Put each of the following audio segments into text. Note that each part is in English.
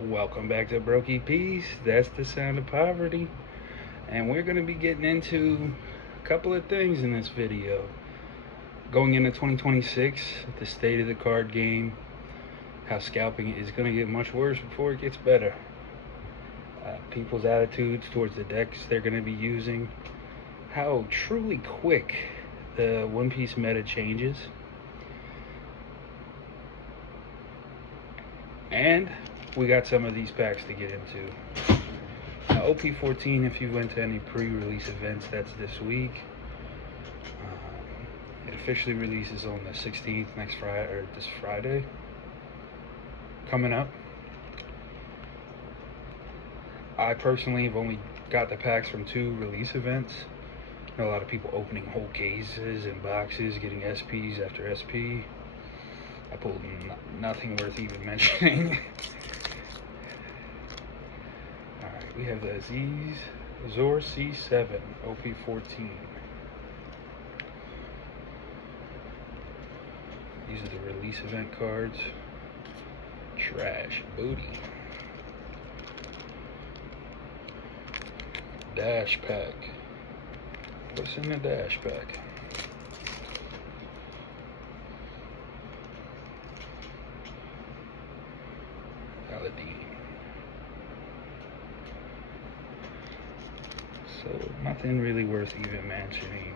Welcome back to Brokey Peace. That's the sound of poverty. And we're going to be getting into a couple of things in this video. Going into 2026, the state of the card game, how scalping is going to get much worse before it gets better. People's attitudes towards the decks they're going to be using, how truly quick the One Piece meta changes, and we got some of these packs to get into. OP14, if you went to any pre-release events, that's this week. It officially releases on the 16th, next Friday, or this Friday coming up. I personally have only got the packs from 2 release events. I know a lot of people opening whole cases and boxes, getting SPs after SP. I pulled nothing worth even mentioning. Alright, we have the Azure C7 OP14. These are the release event cards. Trash booty. Dash pack. What's in the dash pack? So nothing really worth even mentioning.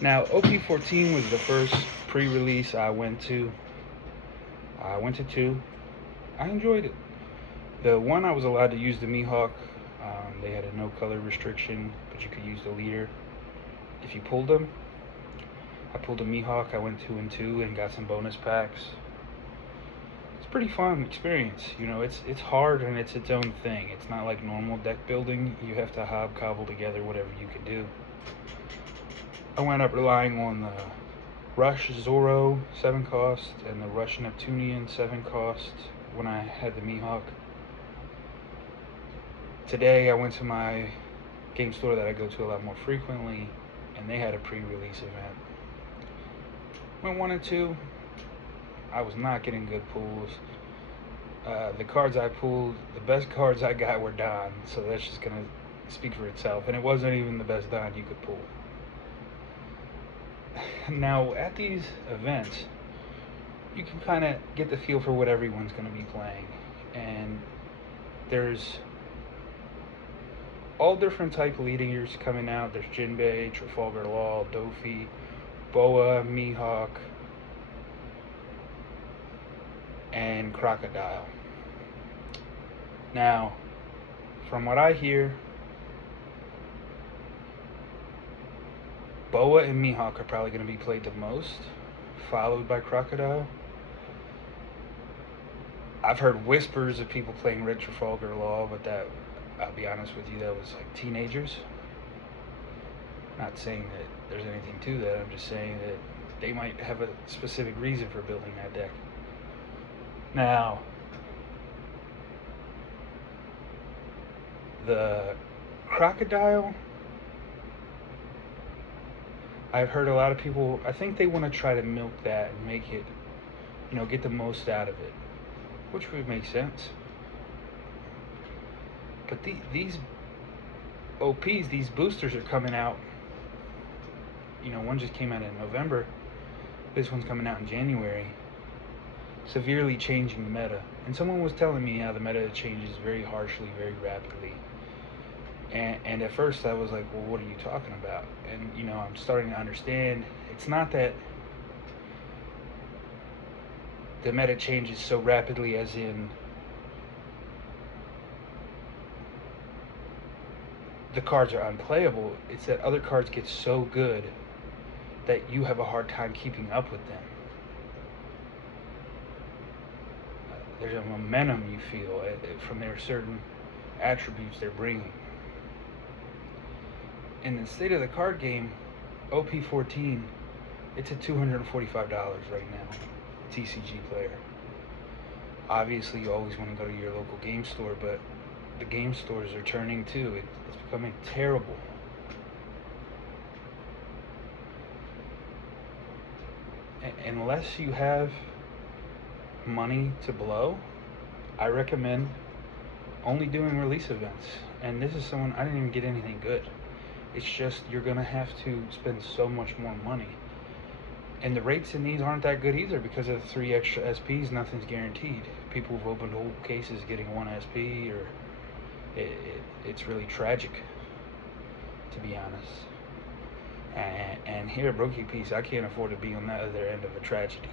Now OP14 was the first pre-release I went to. I went to 2. I enjoyed it. The one I was allowed to use the Mihawk. They had a no color restriction, but you could use the leader if you pulled them. I pulled a Mihawk. I went 2 and 2 and got some bonus packs. It's a pretty fun experience. You know, it's hard and it's its own thing. It's not like normal deck building. You have to hobcobble together whatever you can do. I wound up relying on the Rush Zoro 7 cost and the Rush Neptunian 7 cost when I had the Mihawk. Today I went to my game store that I go to a lot more frequently, and they had a pre-release event. Went 1 and 2. I was not getting good pulls. The cards I pulled, the best cards I got were Don, so that's just gonna speak for itself. And it wasn't even the best Don you could pull. Now at these events, you can kind of get the feel for what everyone's gonna be playing, and there's all different type leaders coming out. There's Jinbei, Trafalgar Law, Dofi, Boa, Mihawk, and Crocodile. Now, from what I hear, Boa and Mihawk are probably going to be played the most, followed by Crocodile. I've heard whispers of people playing Red Trafalgar Law, but that, I'll be honest with you, that was like teenagers. Not saying that there's anything to that, I'm just saying that they might have a specific reason for building that deck. Now, the Crocodile, I've heard a lot of people, I think they want to try to milk that and make it, you know, get the most out of it, which would make sense. But these OPs, these boosters are coming out. You know, one just came out in November. This one's coming out in January. Severely changing the meta. And someone was telling me how the meta changes very harshly, very rapidly. And at first I was like, well, what are you talking about? And, you know, I'm starting to understand. It's not that the meta changes so rapidly as in the cards are unplayable. It's that other cards get so good that you have a hard time keeping up with them. There's a momentum you feel from their certain attributes they're bringing. In the state of the card game, OP14, it's at $245 right now, TCG player. Obviously, you always want to go to your local game store, but the game stores are turning too. It's becoming terrible. Unless you have money to blow, I recommend only doing release events. And this is someone, I didn't even get anything good. It's just you're gonna have to spend so much more money. And the rates in these aren't that good either because of the 3 extra SPs. Nothing's guaranteed. People have opened whole cases getting 1 SP, or it's really tragic, to be honest. And here at Brokey Piece, I can't afford to be on the other end of a tragedy.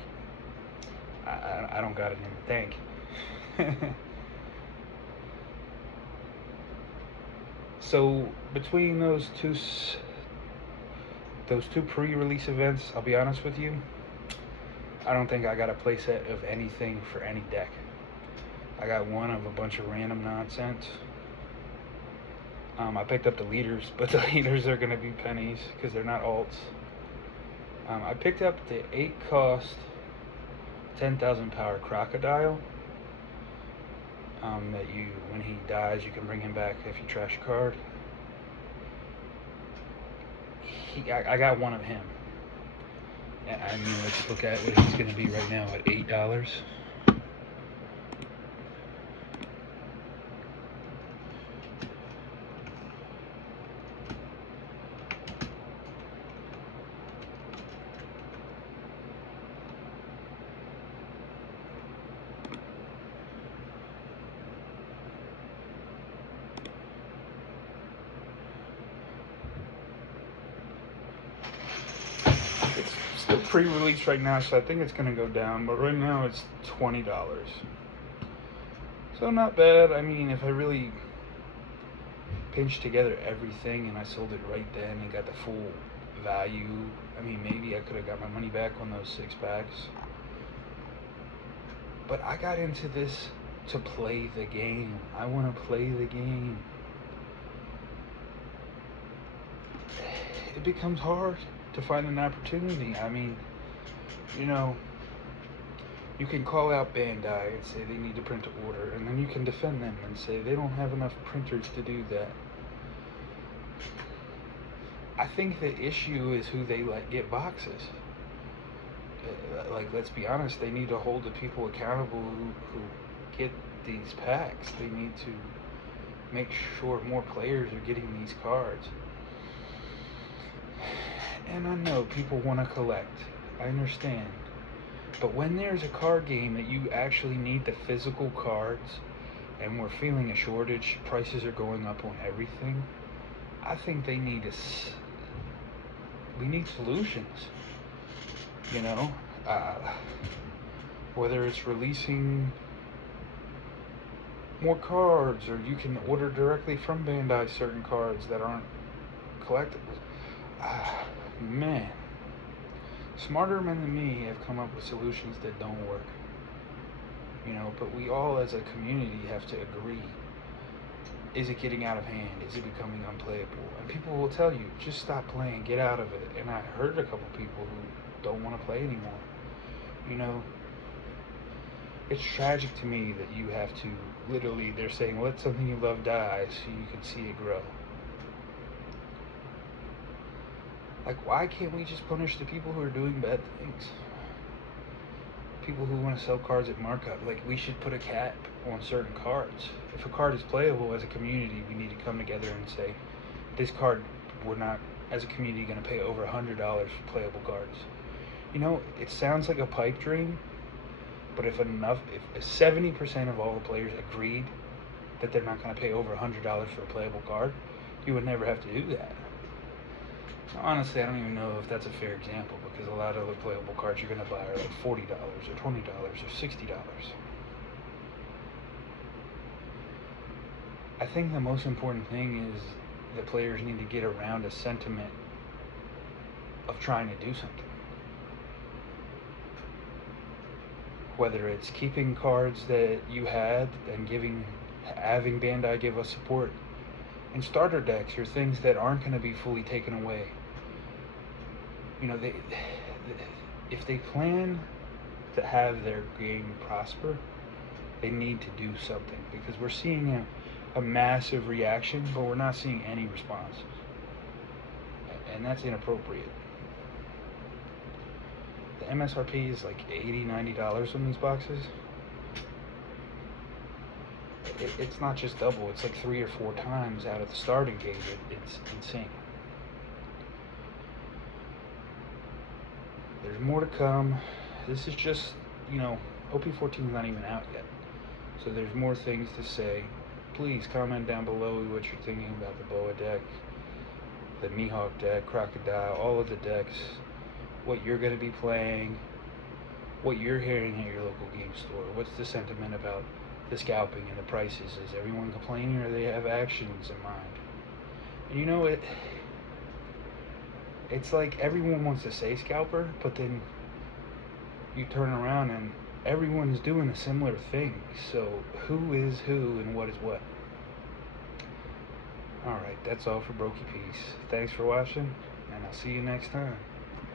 I don't got it in the tank. So between those two pre-release events, I'll be honest with you, I don't think I got a playset of anything for any deck. I got one of a bunch of random nonsense. I picked up the leaders, but the leaders are going to be pennies because they're not alts. I picked up the 8-cost 10,000 power crocodile. That when he dies, you can bring him back if you trash a card. I got one of him. I mean, let's look at what he's going to be right now at $8. It's still pre-release right now, so I think it's going to go down, but right now it's $20. So not bad. I mean, if I really pinched together everything and I sold it right then and got the full value, I mean, maybe I could have got my money back on those 6-packs. But I got into this to play the game. I want to play the game. It becomes hard to find an opportunity. I mean, you know, you can call out Bandai and say they need to print an order, and then you can defend them and say they don't have enough printers to do that. I think the issue is who they let get boxes. Like, let's be honest, they need to hold the people accountable who get these packs. They need to make sure more players are getting these cards. And I know people want to collect. I understand. But when there's a card game that you actually need the physical cards, and we're feeling a shortage, prices are going up on everything, I think they need we need solutions. You know? Whether it's releasing more cards, or you can order directly from Bandai certain cards that aren't collectibles. Man, smarter men than me have come up with solutions that don't work. You know, but we all as a community have to agree. Is it getting out of hand? Is it becoming unplayable? And people will tell you, just stop playing, get out of it. And I heard a couple people who don't want to play anymore. You know, it's tragic to me that you have to, literally, they're saying, let something you love die so you can see it grow. Like, why can't we just punish the people who are doing bad things? People who want to sell cards at markup. Like, we should put a cap on certain cards. If a card is playable, as a community, we need to come together and say, this card, we're not, as a community, going to pay over $100 for playable cards. You know, it sounds like a pipe dream, but if 70% of all the players agreed that they're not going to pay over $100 for a playable card, you would never have to do that. Honestly, I don't even know if that's a fair example, because a lot of the playable cards you're going to buy are like $40 or $20 or $60. I think the most important thing is that players need to get around a sentiment of trying to do something. Whether it's keeping cards that you had and having Bandai give us support, and starter decks or things that aren't going to be fully taken away. You know, if they plan to have their game prosper, they need to do something, because we're seeing a massive reaction, but we're not seeing any response, and that's inappropriate. MSRP is like $80-$90 on these boxes. It's not just double, it's like 3 or 4 times out of the starting gate. It's insane. There's more to come. This is just, OP14 is not even out yet. So there's more things to say. Please comment down below what you're thinking about the Boa deck, the Mihawk deck, Crocodile, all of the decks, what you're going to be playing, what you're hearing at your local game store. What's the sentiment about the scalping and the prices? Is everyone complaining, or they have actions in mind? And it's like everyone wants to say scalper, but then you turn around and everyone's doing a similar thing. So who is who and what is what? Alright, that's all for Brokey Peace. Thanks for watching, and I'll see you next time.